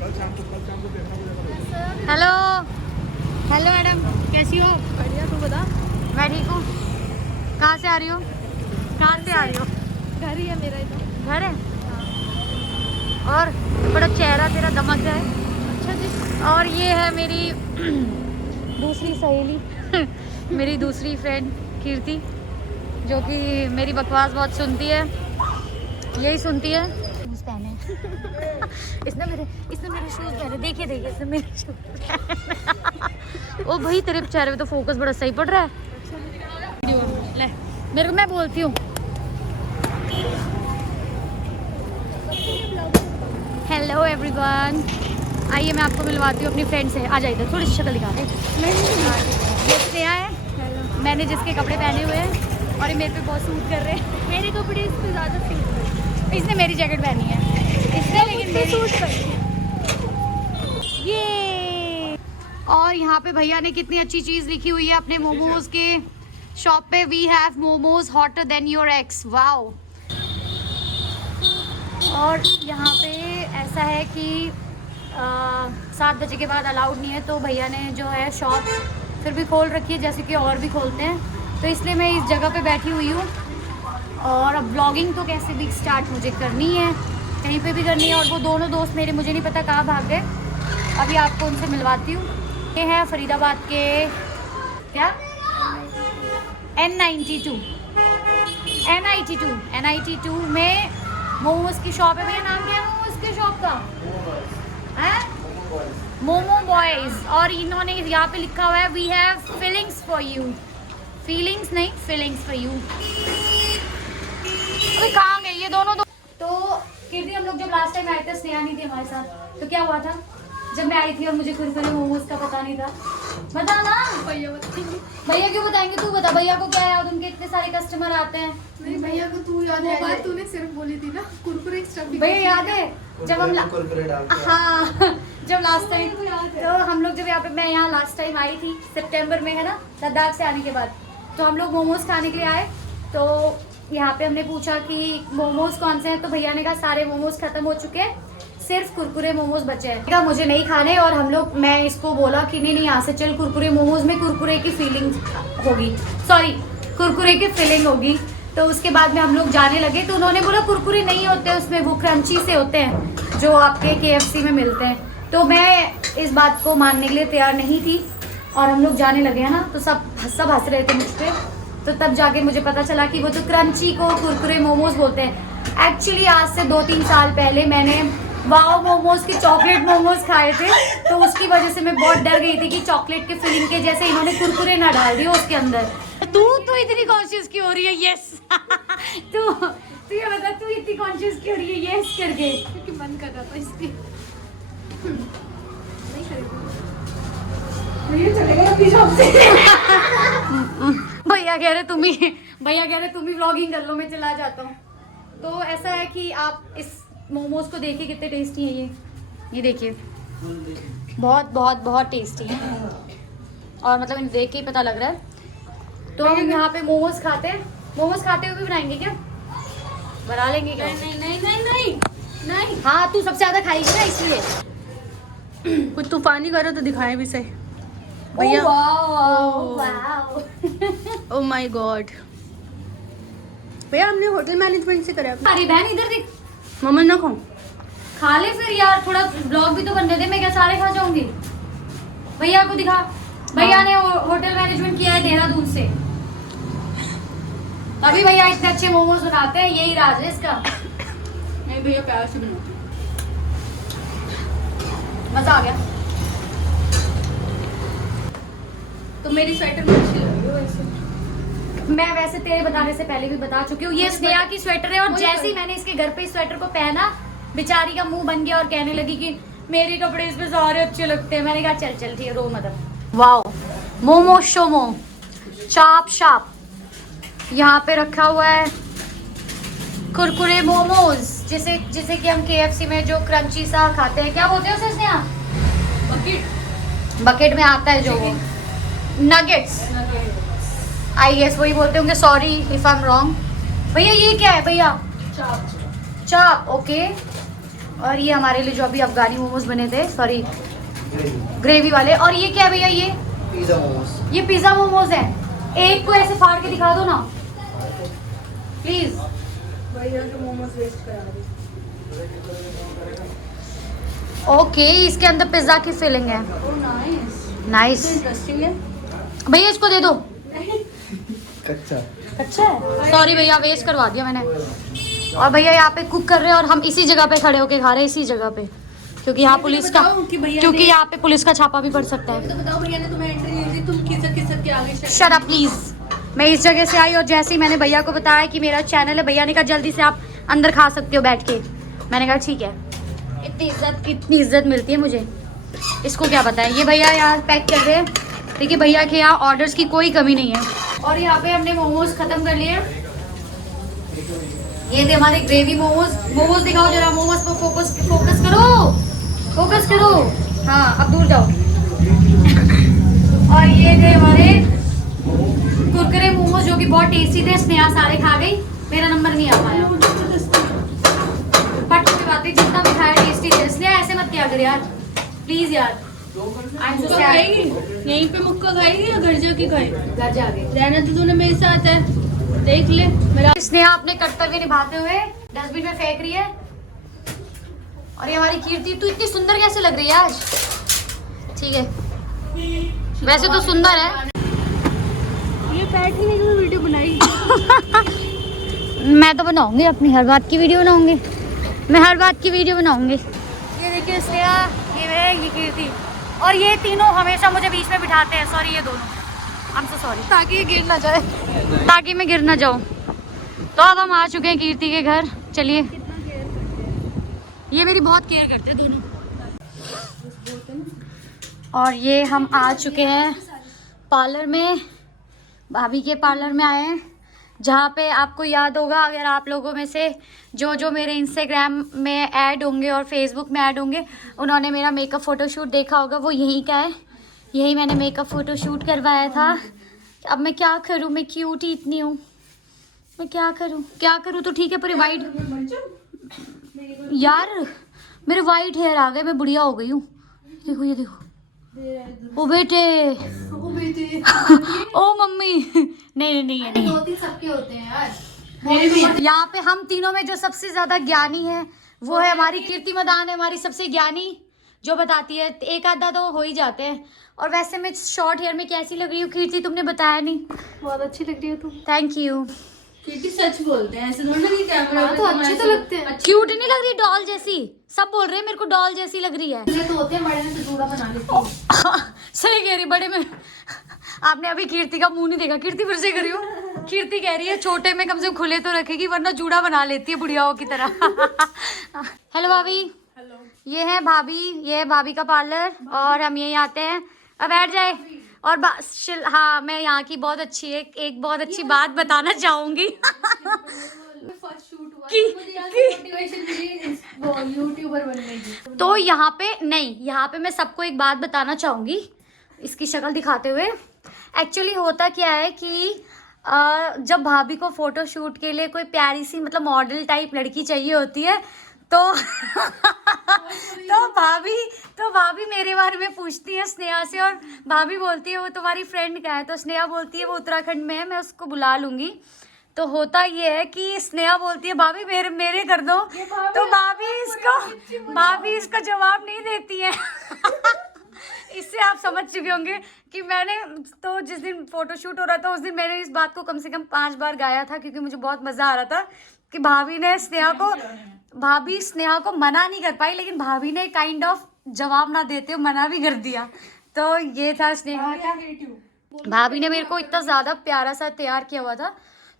Hello hello madam, कैसी हो? बढ़िया, तू बता। मैं ठीक हूँ। कहाँ से आ रही हो? कहाँ से आ रही हो? घर ही है मेरा, इधर घर है। और बड़ा चेहरा तेरा दमक रहा है। अच्छा जी। और ये है मेरी दूसरी सहेली मेरी दूसरी फ्रेंड कीर्ति, जो कि मेरी बकवास बहुत सुनती है, यही सुनती है। शूज़ पहने इसने मेरे शूज़ पहने, देखिए देखिए इसने मेरे शूज़ पहने ओ भाई, तेरे चेहरे पे तो फोकस बड़ा सही पड़ रहा है। ले मेरे को, मैं बोलती हूँ। हेलो एवरीवन, आइए मैं आपको मिलवाती हूँ अपनी फ्रेंड से। आ जाइए इधर, थोड़ी सी शक्ल दिखा दे। ये स्नेहा है, मैंने जिसके कपड़े पहने हुए हैं और ये मेरे पे बहुत सूट कर रहे हैं। मेरे कपड़े इस पे ज़्यादा सूट। इसने मेरी जैकेट पहनी है, इसने लेकिन मेरी सूट पहनी है। ये। और यहाँ पे भैया ने कितनी अच्छी चीज़ लिखी हुई है अपने मोमोज के शॉप पे। We have momos hotter than your ex. Wow. और यहाँ पे ऐसा है कि 7 बजे के बाद अलाउड नहीं है, तो भैया ने जो है शॉप फिर भी खोल रखी है, जैसे कि और भी खोलते हैं। तो इसलिए मैं इस जगह पे बैठी हुई हूँ। और अब ब्लॉगिंग तो कैसे भी स्टार्ट मुझे करनी है, कहीं पे भी करनी है। और वो दोनों दोस्त मेरे, मुझे नहीं पता कहाँ भाग गए, अभी आपको उनसे मिलवाती हूँ। ये है फरीदाबाद के क्या NIT2 में मोमोज की शॉप है। भैया नाम क्या है मोमोज की शॉप का? है मोमो बॉयज। और इन्होंने यहाँ पे लिखा हुआ है we have feelings for you. Feelings नहीं, फीलिंग्स फॉर यू। अभी कहाँ गए ये दोनों तो कीर्ति, हम लोग जब लास्ट टाइम आए थे, स्नेहा नहीं थी हमारे साथ, तो क्या हुआ था जब मैं आई थी और मुझे कुरकुरे मोमोज का पता नहीं था? बता ना। भैया बताएंगे। भैया क्यों बताएंगे? तू बता, भैया को क्या याद? उनके इतने सारे कस्टमर आते हैं। नहीं भैया को तू याद है, बात तूने सिर्फ बोली थी ना, कुरकुरे स्टफ। भैया याद है जब हम हाँ जब लास्ट टाइम, तो हम लोग जब यहाँ पे, मैं यहाँ लास्ट टाइम आई थी सितंबर में, है ना, लद्दाख से आने के बाद, तो हम लोग मोमोज खाने के लिए आए। तो यहाँ पे हमने पूछा कि मोमोज कौन से हैं, तो भैया ने कहा सारे मोमोज खत्म हो चुके हैं, सिर्फ कुरकुरे मोमोज बचे हैं। क्या मुझे नहीं खाने? और हम लोग, मैं इसको बोला कि नहीं यहाँ से चल, कुरकुरे मोमोज में कुरकुरे की फीलिंग होगी, सॉरी कुरकुरे की फीलिंग होगी। तो उसके बाद में हम लोग जाने लगे, तो उन्होंने बोला कुरकुरे नहीं होते उसमें, वो क्रंची से होते हैं जो आपके KFC में मिलते हैं। तो मैं इस बात को मानने के लिए तैयार नहीं थी, और हम लोग जाने लगे हैं ना, तो सब हंस रहे थे मुझ पे। तो तब जाके मुझे पता चला कि वो तो क्रंची को कुरकुरे मोमोज बोलते हैं। एक्चुअली आज से 2-3 साल पहले मैंने वाओ मोमोज के चॉकलेट मोमोज खाए थे, तो उसकी वजह से मैं बहुत डर गई थी कि चॉकलेट के फिलिंग के जैसे इन्होंने कुरकुरे ना डाल दिए उसके अंदर। तू तो इतनी कॉन्शियस क्यों हो रही है? यस तू ये बता, तू इतनी कॉन्शियस क्यों हो रही है यस करके? क्योंकि मन कर रहा था इसलिए। नहीं खरीदूंगा भैया, चलेगा अपनी शॉप से। भैया कह रहे तुम ही व्लॉगिंग कर लो, मैं चला जाता हूँ। तो ऐसा है कि आप इस मोमोज को देखिए कितने टेस्टी हैं ये देखिए, बहुत बहुत बहुत टेस्टी है। और मतलब इन्हें देख के ही पता लग रहा है। तो हम यहाँ पे मोमोज खाते हैं, मोमोज खाते हुए भी बनाएंगे क्या? बना लेंगे क्या? नहीं। हाँ तू सबसे ज्यादा खाएगी ना, इसलिए। कुछ तूफानी करो तो दिखाएं भी सही भैया। ओह माय गॉड भैया, हमने होटल मैनेजमेंट से करा। अरे बहन इधर देख, मम्मा ना खाऊं? खा ले फिर यार, थोड़ा ब्लॉग भी तो बनने दे। मैं क्या सारे खा जाऊंगी? भैया को दिखा, भैया ने होटल मैनेजमेंट किया है देहरादून से, तभी भैया इतने अच्छे मोमोज बनाते हैं, यही राज है इसका। नहीं भैया, प्यार से बनाते। मजा आ गया। तो मेरी स्वेटर में अच्छी लग रही है वैसे। मैं वैसे तेरे बताने से पहले भी बता चुकी हूँ, ये स्नेहा की स्वेटर है। और जैसे ही मैंने इसके घर पे इस स्वेटर को पहना, बेचारी का मुंह बन गया और कहने लगी कि मेरे कपड़े इस पे सारे अच्छे लगते हैं। मैंने कहा चल चल ठीक है, रो मत। वाओ मोमो शोमो चाप शाप, यहाँ पे रखा हुआ है कुरकुरे मोमोज, जिसे कि हम KFC में जो क्रंची सा खाते हैं, क्या बोलते हैं उसे स्नेहा? बकेट में आता है जो वो नगेट्स, आई गेस वही बोलते होंगे, sorry if I am wrong. भैया ये क्या है भैया? चाप। ओके। और ये हमारे लिए जो अभी अफगानी मोमोज बने थे, सॉरी ग्रेवी वाले। और ये क्या है भैया? ये पिज़्ज़ा मोमोज। ये पिज़्ज़ा मोमोज है। एक को ऐसे फाड़ के दिखा दो ना प्लीज। भैया के मोमोज वेस्ट करा दे। ओके, इसके अंदर पिज्जा की फिलिंग है। Oh nice, nice. इंटरेस्टिंग है। भैया इसको दे दो। कच्चा। अच्छा है, सॉरी भैया वेस्ट करवा दिया मैंने। और भैया यहाँ पे कुक कर रहे हैं और हम इसी जगह पे खड़े होके खा रहे हैं, इसी जगह पे, क्योंकि यहाँ पुलिस का, क्योंकि यहाँ पे पुलिस का छापा भी पड़ सकता है। तो बताओ भैया ने तुम्हें एंट्री नहीं दी, तुम किसक के आगे शट अप प्लीज। मैं इस जगह से आई और जैसे ही मैंने भैया को बताया कि मेरा चैनल है, भैया ने कहा जल्दी से आप अंदर खा सकते हो बैठ के। मैंने कहा ठीक है, इतनी इज्जत मिलती है मुझे, इसको क्या पता है। ये भैया यहाँ पैक कर रहे हैं। देखिए भैया के यहाँ ऑर्डर्स की कोई कमी नहीं है। और यहाँ पे हमने मोमोज खत्म कर लिए। ये थे हमारे ग्रेवी मोमोज। मोमोज दिखाओ जरा, मोमोज को फोकस करो। हाँ अब दूर जाओ। और ये थे हमारे कुरकुरे मोमोज जो कि बहुत टेस्टी थे। स्नेहा सारे खा गई, मेरा नंबर नहीं आ पाया। बट कोई बात नहीं, जितना भी खाया टेस्टी थे। स्नेहा ऐसे मत किया कर यार, प्लीज यार। यहीं पे मुक्का खाएगी या घर जाके खाए? घर जा गए। रहना तो तूने मेरे साथ है, देख ले मेरा। स्नेहा अपने कर्तव्य निभाते हुए डस्टबिन में फेंक रही है। और ये हमारी कीर्ति, तू इतनी सुंदर कैसे लग रही है आज? ठीक है, वैसे तो सुंदर है। ये बैठ ही नहीं वीडियो बनाई। मैं तो बनाऊंगी अपनी, हर बात की वीडियो बनाऊंगी मैं, हर बात की वीडियो बनाऊंगी। ये देखिए स्नेहा, ये है, ये कीर्ति, और ये तीनों हमेशा मुझे बीच में बिठाते हैं। सॉरी ये दोनों, आई एम सो सॉरी। ताकि ये गिर ना जाए, ताकि मैं गिर ना जाऊँ। तो अब हम आ चुके हैं कीर्ति के घर। चलिए, ये मेरी बहुत केयर करते हैं दोनों। और ये हम आ चुके हैं पार्लर में, भाभी के पार्लर में आए हैं, जहाँ पे आपको याद होगा, अगर आप लोगों में से जो मेरे इंस्टाग्राम में ऐड होंगे और फेसबुक में ऐड होंगे, उन्होंने मेरा मेकअप फ़ोटोशूट देखा होगा। वो यहीं का है, यही मैंने मेकअप फ़ोटोशूट करवाया था। अब मैं क्या करूँ, मैं क्यूट ही इतनी हूँ, मैं क्या करूँ तो ठीक है, पर वाइट यार, मेरे वाइट हेयर आ गए, मैं बुढ़िया हो गई हूँ। देखो ये देखो, ओ बेटे ओ मम्मी। नहीं है, दो तीन सबके होते हैं यार। यहाँ पे हम तीनों में जो सबसे ज्यादा ज्ञानी है वो है हमारी कीर्ति मदान, है हमारी सबसे ज्ञानी, जो बताती है। एक आधा तो हो ही जाते हैं। और वैसे मैं शॉर्ट हेयर में कैसी लग रही हूँ कीर्ति, तुमने बताया नहीं। बहुत अच्छी लग रही हो तुम। Thank you. कीर्ति सच बोलते हैं, ऐसे थोड़ी ना कि कैमरा तो अच्छे तो लगते हैं। क्यूट नहीं लग रही, डॉल जैसी। सब बोल रहे हैं मेरे को डॉल जैसी लग रही है। ये तो होते हैं, बड़े में तो जूड़ा बना लेते हैं। सही कह रही, बड़े में। आपने अभी कीर्ति का मुंह नहीं देखा, कीर्ति फिर से करी हो। कीर्ति कह रही है छोटे में कम से कम खुले तो रखेगी, वरना जूड़ा बना लेती है बुढ़ियाओं की तरह। हेलो भाभी। हेलो। ये है भाभी, ये है भाभी का पार्लर, और हम यहीं आते हैं। अब बैठ जाए। और हाँ, मैं यहाँ की बहुत अच्छी एक बहुत अच्छी बात बताना चाहूंगी। फर्स्ट शूट हुआ, मोटिवेशन मिली यूट्यूबर बनने की। तो यहाँ पे नहीं, यहाँ पे मैं सबको एक बात बताना चाहूँगी, इसकी शक्ल दिखाते हुए। एक्चुअली होता क्या है कि जब भाभी को फोटो शूट के लिए कोई प्यारी सी, मतलब मॉडल टाइप लड़की चाहिए होती है, तो तो भाभी मेरे बारे में पूछती है स्नेहा से, और भाभी बोलती है वो तुम्हारी फ्रेंड का है, तो स्नेहा बोलती है वो उत्तराखंड में है, मैं उसको बुला लूँगी। तो होता ये है कि स्नेहा बोलती है भाभी मेरे कर दो, तो भाभी इसको जवाब नहीं देती है। इससे आप समझ चुके होंगे कि मैंने तो जिस दिन फोटोशूट हो रहा था उस दिन मैंने इस बात को कम से कम 5 बार गाया था, क्योंकि मुझे बहुत मज़ा आ रहा था कि भाभी स्नेहा को मना नहीं कर पाई, लेकिन भाभी ने काइंड ऑफ जवाब ना देते हुए मना भी कर दिया। तो ये था स्नेहा का। भाभी ने मेरे को इतना ज़्यादा प्यारा सा तैयार किया हुआ था।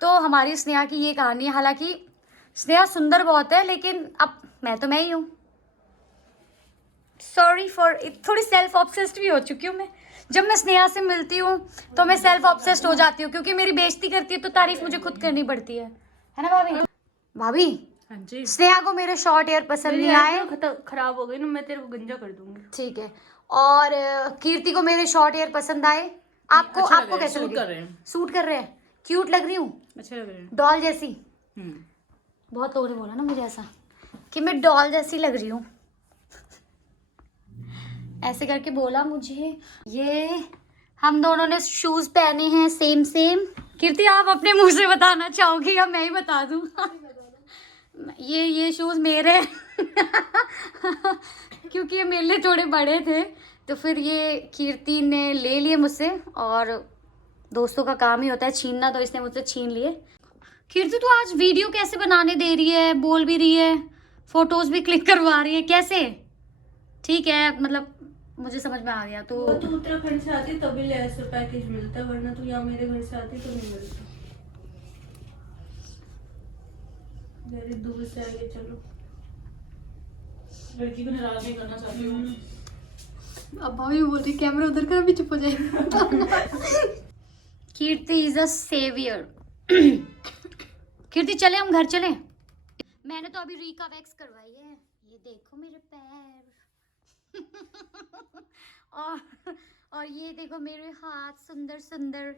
तो हमारी स्नेहा की ये कहानी है। हालांकि स्नेहा सुंदर बहुत है, लेकिन अब मैं ही हूँ। सॉरी फॉर, थोड़ी सेल्फ ऑब्सेस्ड भी हो चुकी हूँ मैं। जब मैं स्नेहा से मिलती हूँ तो मैं सेल्फ ऑब्सेस्ड हो जाती हूँ, क्योंकि मेरी बेइज्जती करती है तो तारीफ मुझे खुद करनी पड़ती है ना भाभी? हाँ जी। स्नेहा को मेरे शॉर्ट हेयर पसंद नहीं आए, खराब हो गई ना, मैं तेरे को गंजा कर दूंगी। ठीक है। और कीर्ति को मेरे शॉर्ट हेयर पसंद आए। आपको कैसे लग रहे हैं? सूट कर रहे हैं, क्यूट लग रही हूँ, अच्छे लग रहे हैं, डॉल जैसी। बहुत लोगों ने बोला ना मुझे ऐसा। कि मैं डॉल जैसी लग रही हूँ। ऐसे करके बोला मुझे। ये हम दोनों ने शूज पहने हैं सेम सेम। कीर्ति आप अपने मुंह से बताना चाहोगी या मैं ही बता दूँ? ये शूज मेरे हैं। क्योंकि ये मेरे लिए थोड़े बड़े थे, तो फिर ये कीर्ति ने ले लिए मुझसे, और दोस्तों का काम ही होता है छीनना, तो इसने मुझसे छीन लिए। कीर्ति तू आज वीडियो कैसे बनाने दे रही है, बोल भी रही है, फोटोज भी क्लिक करवा रही है, कैसे? ठीक है, मतलब मुझे समझ में आ गया। तो तू उत्तराखंड से आती तभी ले ऐसे पैकेज मिलता है, वरना तू यहाँ मेरे घर से आती तो नहीं मिलता। मेरी दूर से आगे चलो। लड़की को नाराज नहीं करना चाहती हूँ। अब भाभी बोल रही कैमरा उधर कर, अभी चुप हो जाएगी। कीर्ति इज अ सेवियर। कीर्ति चले हम घर चले। मैंने तो अभी रीका वैक्स करवाई है, ये देखो मेरे पैर। और ये देखो मेरे हाथ सुंदर सुंदर